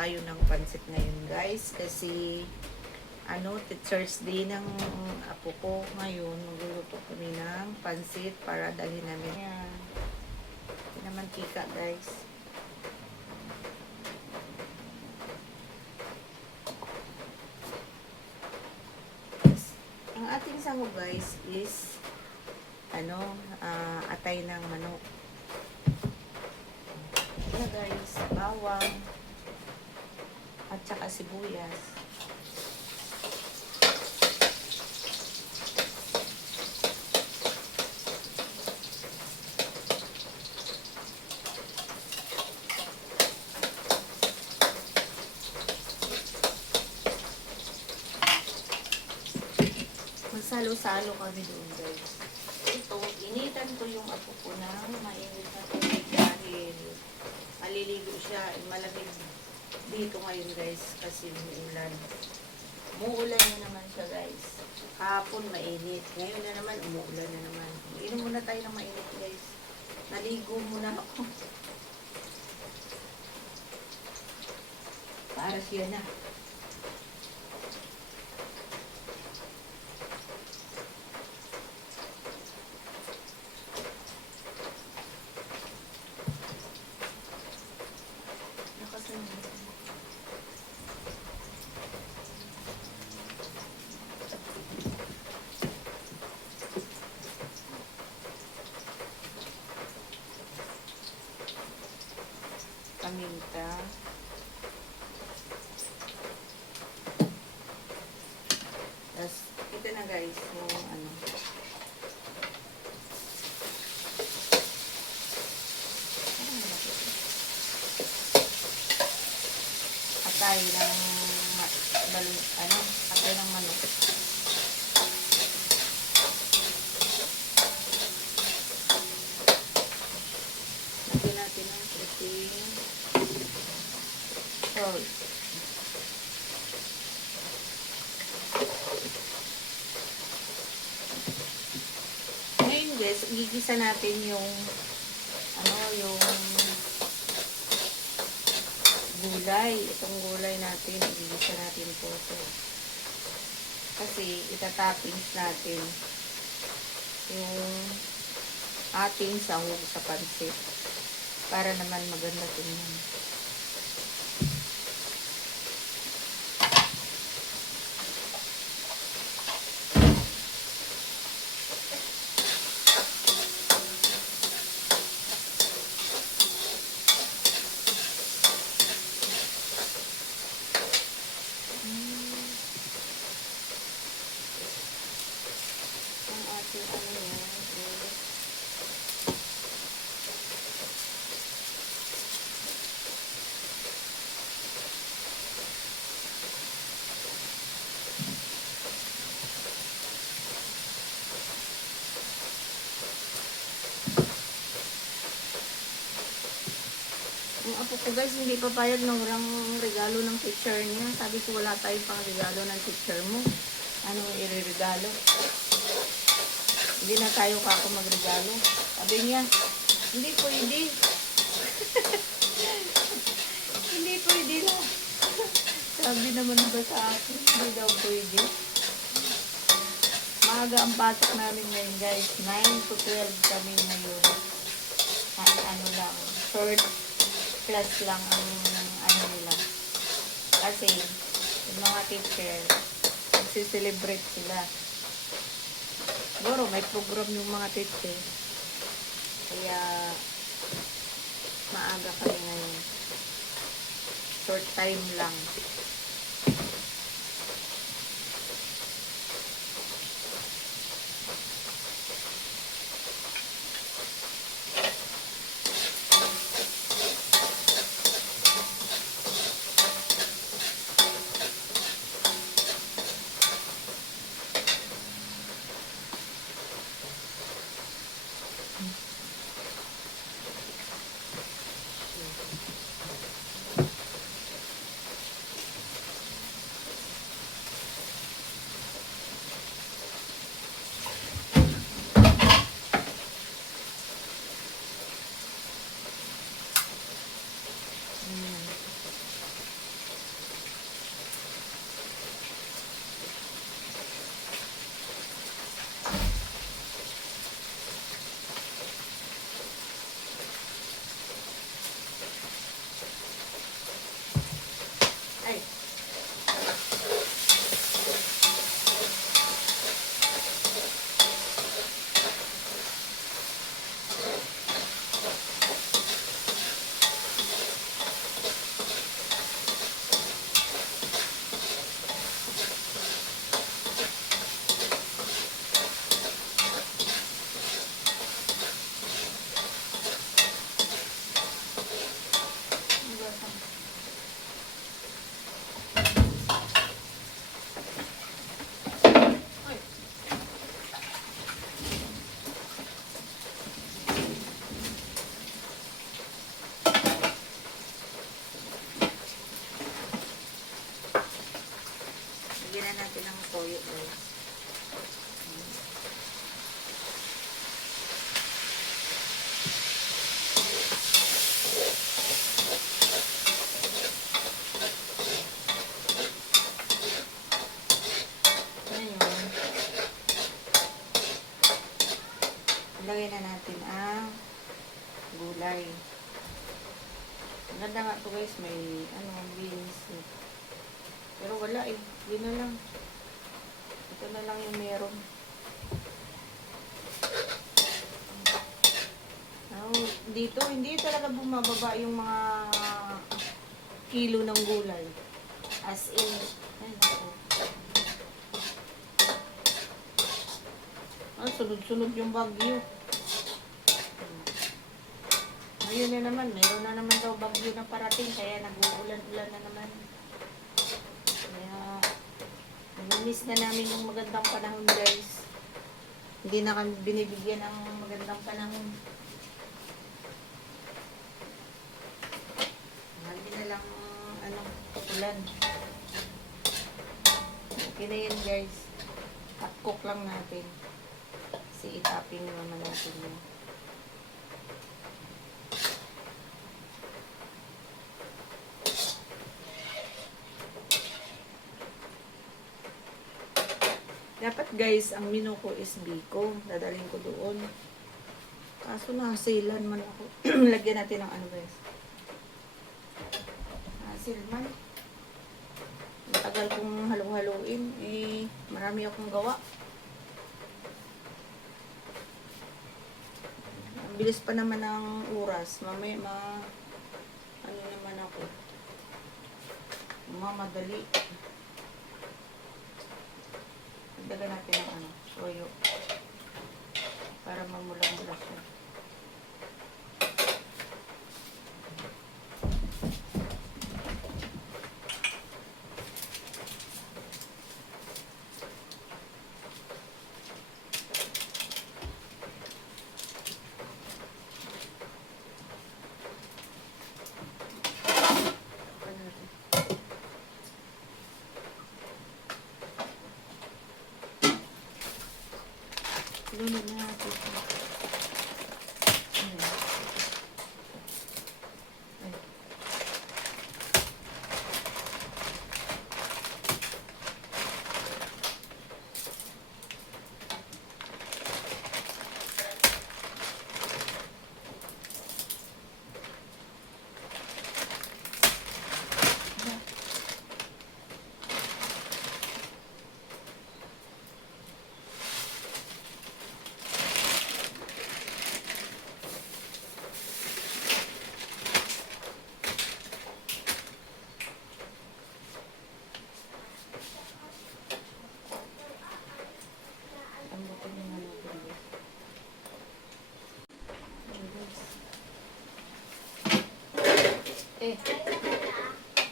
tayo ng pansit ngayon guys. Kasi Teacher's Day ng apo ko ngayon. Magluluto kami ng pansit para dalhin namin. Yan. Hindi naman tika guys. Ang ating sahog guys is atay ng manok. Yan guys, bawang at saka sibuyas. Magsalo-salo kami doon guys. Ito, initan ko yung apo ko ng mainit na tubig dahil maliligo siya. Malamig dito ngayon guys kasi umuulan. Umuulan na naman siya guys. Kahapon mainit. Ngayon na naman umuulan na naman. Inom muna tayo ng mainit guys. Naligo muna ako. Para siya na. Paminta. Tapos, ito na guys, yung atay ng atay ng manok. Lagyan natin ng ating salt. Ngayon guys, igigisa natin yung yung gulay. Itong gulay natin, igigisa natin po ito. Kasi itatoppings natin yung ating sahog sa pansit para naman maganda tingnan. Yung apo ko guys, hindi papayag na walang regalo ng teacher niya. Sabi ko, wala tayong pang regalo ng teacher mo. Ano iririgalo? Hindi na tayo kako magregalo. Sabi niya, hindi pwede. Hindi pwede na. Sabi naman ba sa akin, hindi daw pwede. Maaga ang pasok namin ngayon guys. 9 to 12 kami ngayon. Lang, short class lang ang nila. Kasi, yung mga teacher, nagsiselebrate sila. Siguro, may program yung mga teacher. Kaya, maaga kami ngayon. Short time lang. natin ang toyo, guys. Ngayon, ilagay na natin ang gulay. Ang ganda nga ito guys, may beans. Pero wala eh. Yun na lang. Ito na lang yung meron. Dito, hindi talaga bumababa yung mga kilo ng gulay. As in, ay naku. Sunod-sunod yung bagyo. Ngayon na naman, mayroon na naman daw bagyo na parating, kaya nag-uulan-ulan na naman. Kaya, nami-miss na namin yung magandang panahon guys. Hindi na kami binibigyan ng magandang panahon. Hindi na lang, ulan. Okay na yan guys. Hot cook lang natin. Kasi itapin naman natin yun. Dapat guys, ang menu ko is biko. Dadalhin ko doon. Kaso nasilan man ako. Lagyan natin ng guys. Nasil man. Matagal kong halu-haluin. Marami akong gawa. Ang bilis pa naman ng oras. Mamaya naman ako. Mamadali. Dagan natin ng toyo para mamula-mula siya. Lunod na natin ito.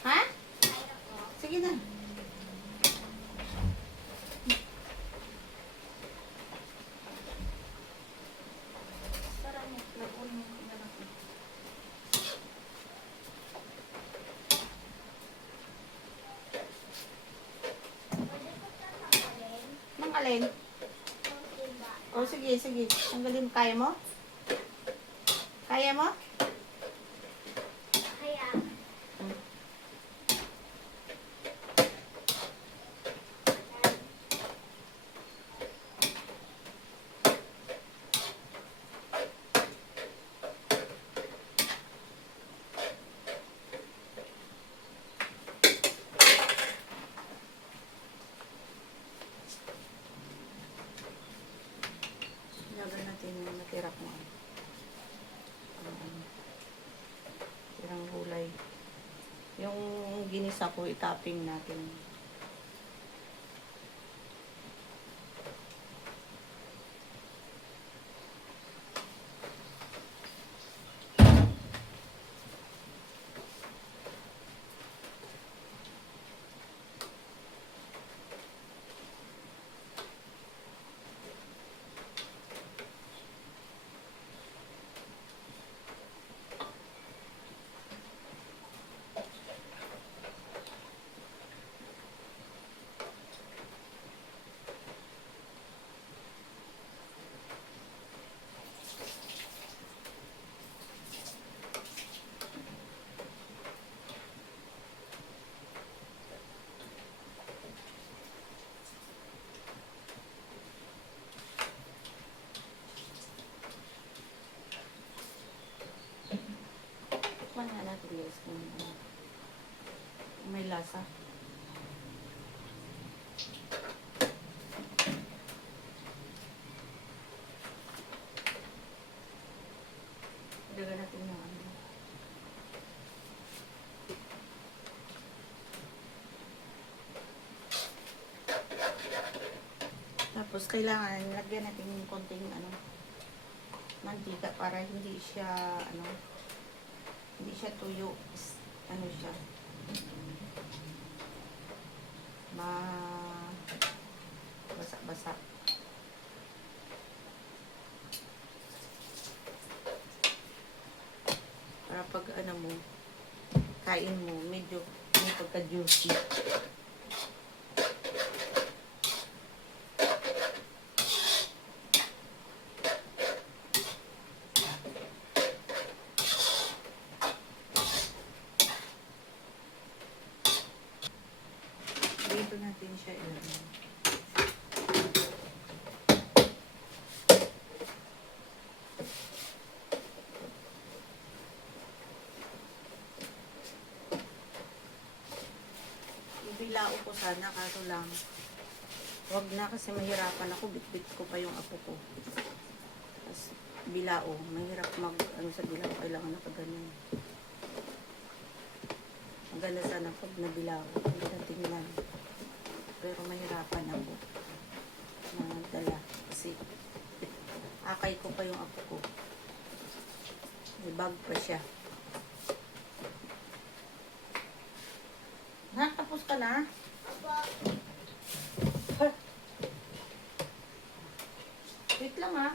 Ha? Sige na. Nang alin? Oh, sige, sige. Tanggalin. Kaya mo? Kaya mo? Laban natin yung natira ko. Tirang gulay. Yung ginisa ko, itaping natin. May lasa. Dagan natin ng ano. Tapos kailangan lagyan natin yung konting ano, mantika para hindi siya ano, hindi siya tuyo. Ano siya? Basa-basa. Para pag ano mo, kain mo, medyo may pagka-juicy. Dito natin siya ilagay. Ibilao ko sana, kaso lang wag na kasi mahirapan ako, bitbit ko pa yung apo ko. Tapos bilao, mahirap mag ano sa bilao, kailangan nakaganyan. Maganda sana pag nabilao, hindi na tingnan. Pero mahirapan ako na dala kasi akay ko pa yung apo ko. May bag pa siya. Tapos ka na? Wait lang ha.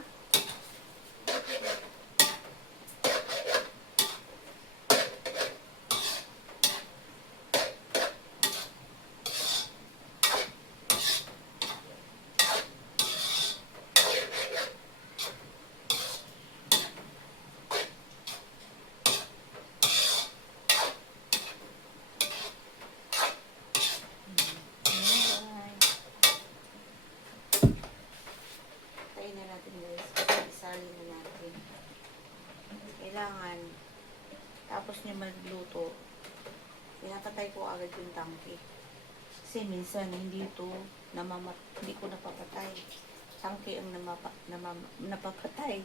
Kailangan tapos niya magluto, pinapatay ko agad yung tangke kasi minsan hindi ko napapatay, tangke ang napapatay,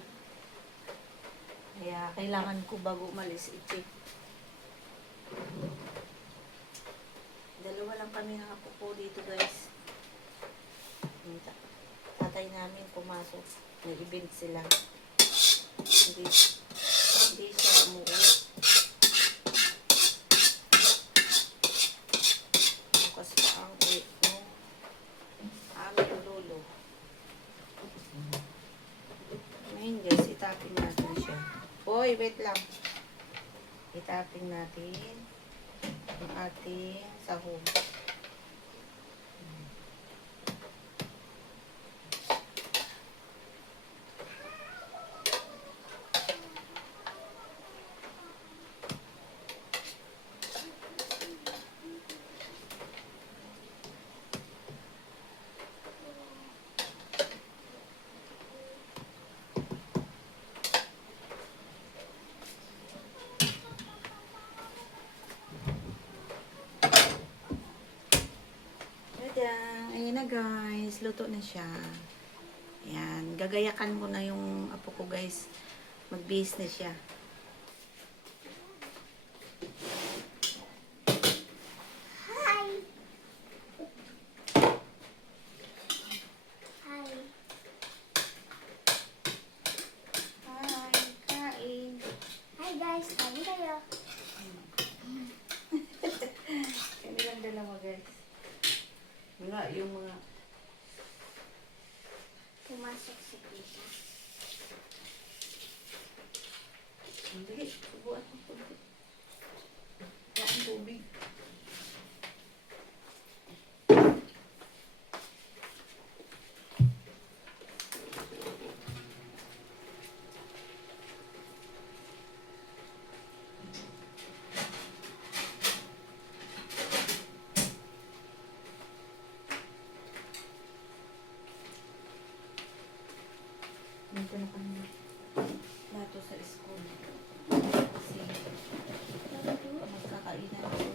kaya kailangan ko bago umalis i-check. Dalawa lang kami ng apo ko dito guys. Tatay namin pumasok, nag-event sila, hindi siya umuwi. Bukas pa ang uwi mo. Aming lolo. Ngayon guys, itapin natin siya. Hoy, wait lang. Itapin natin ang ating sahog. Ayan na guys, luto na siya. Ayan, gagayakan mo na yung apo ko guys. Mag-base na siya. Hi! Hi! Hi, kain. Hi guys, kain kayo. Kanilang dalawa guys. Nga, yung mga Pumasok si Tita. hindi, subuan mo po. Wala akong tubig. Dito na kami lato sa school. Kasi magkakainan ko.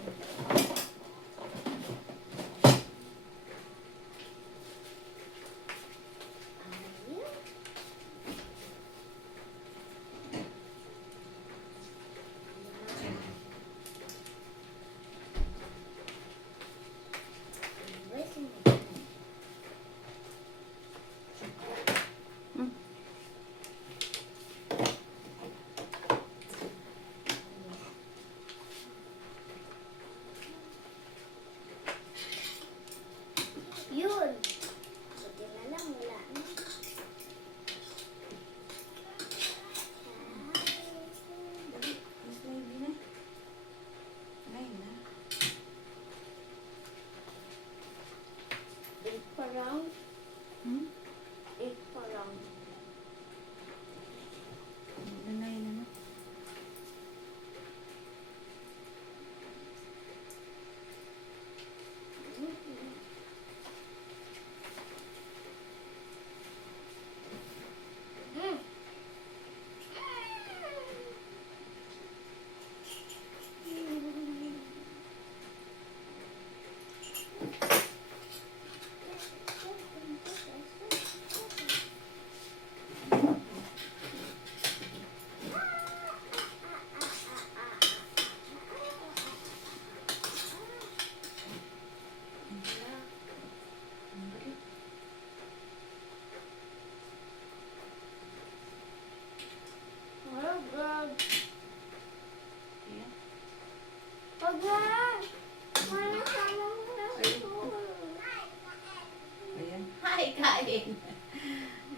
Kain.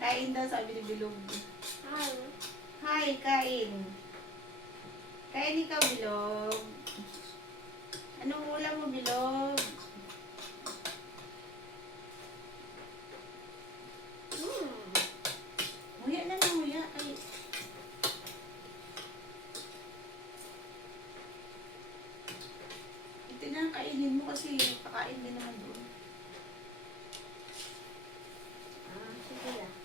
Kain daw, sabi ni Bilog. Hi. Hi, kain. Kain ikaw, Bilog. Anong ulam mo, Bilog? Nguya na lang, nguya. Ay. Ito na, kainin mo kasi kakain din naman doon. Sige lang.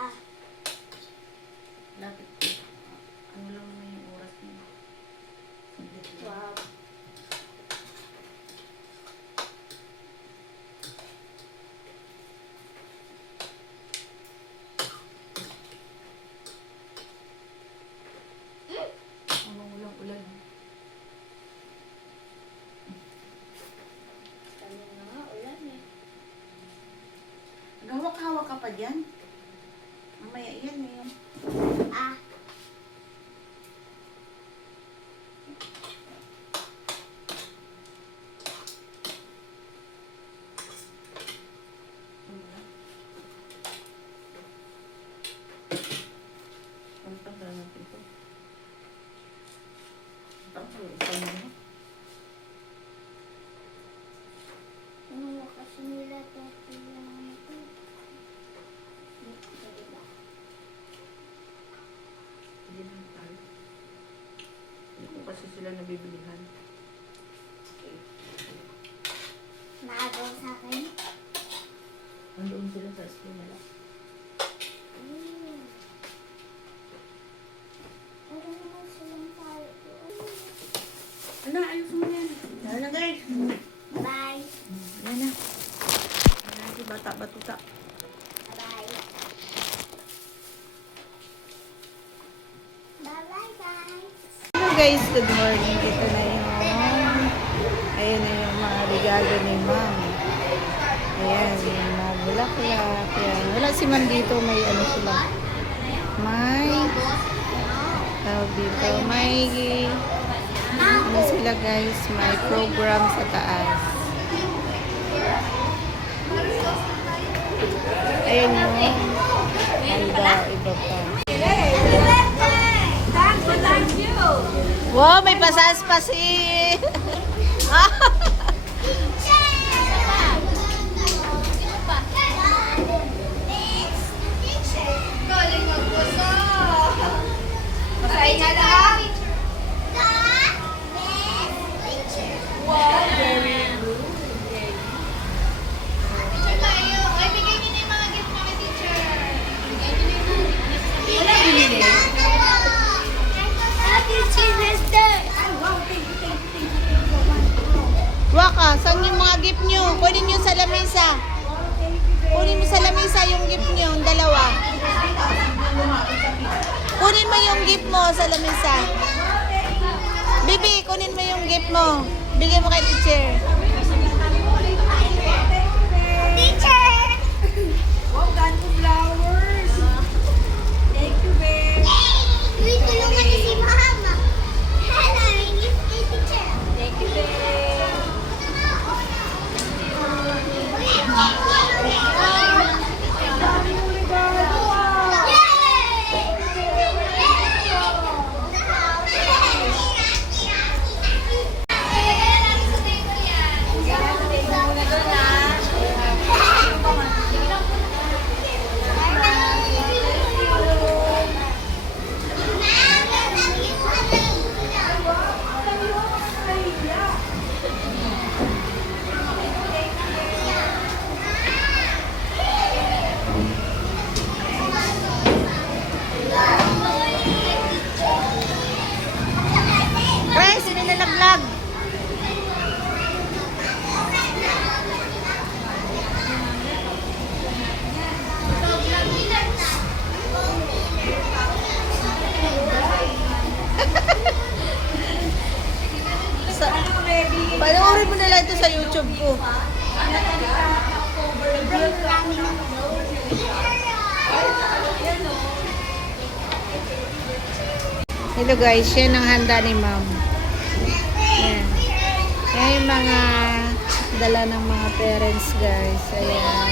Ah. Lapit. Ano lang naman yung oras niya. Sandali lang. Wow. Ang ulang-ulan. Kami na nga, ulan eh. Gawak-hawak ka pa dyan. Mamaya yan eh. Ah. Ano kasi nila ito yung ito. Sige ba? Hindi na tayo. Hindi ko kasi sila nabibilihan. Naagaw sa akin. Nandoon sila sa school nila. Ano naman silang tayo doon? Ano, ayos mo yan. Ano na guys? Bye. Yan na. Yan na si bata batuta. Bye. Bye-bye, guys. Hello guys, good morning. Dito na yung ayun na yung mga regalo ni ma'am. Ayan, yung mga bulaklak. Ayan. Wala si ma'am dito, may ano sila. May tawag dito, may ano sila guys, may program sa taas. Ayun yung iba pa. Wow, may pasas pa si... Galing magbuso. Masaya nga lang. Wow, very good. Picture tayo. Ay, bigay niyo na yung mga gift mga teacher. Bigay niyo na yung wala binili. Teacher Hester. Waka, saan yung mga gift nyo? Kunin nyo sa lamesa. Kunin mo sa lamesa yung gift nyo, yung dalawa. Kunin mo yung gift mo sa lamesa. Bibi, kunin mo yung gift mo. Bigay mo kay teacher. Teacher! Wow, ganito flowers. Thank you, babe. Uy, tulungan niyo si Mama. Hello, gift kay teacher. Thank you, babe. Chris, hindi na nag-vlog. Panoorin mo na lang ito sa YouTube ko. Hello guys, yan ang handa ni ma'am. Yan. Yan yung mga dala ng mga parents, guys. Ayan.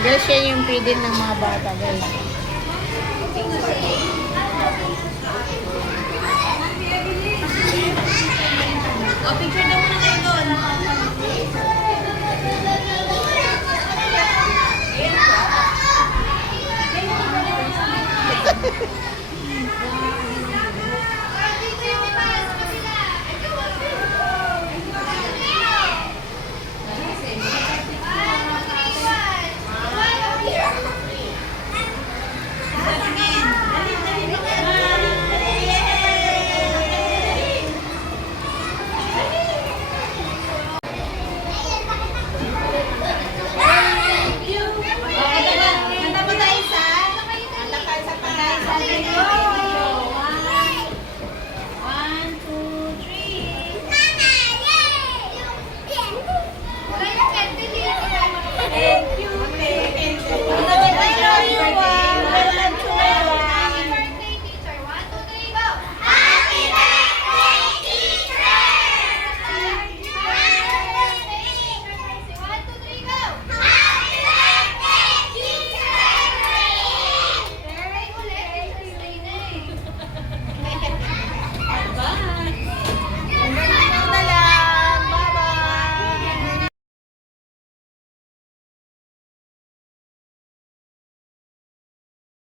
Guys, yan yung feeding ng mga bata, guys. O, picture daw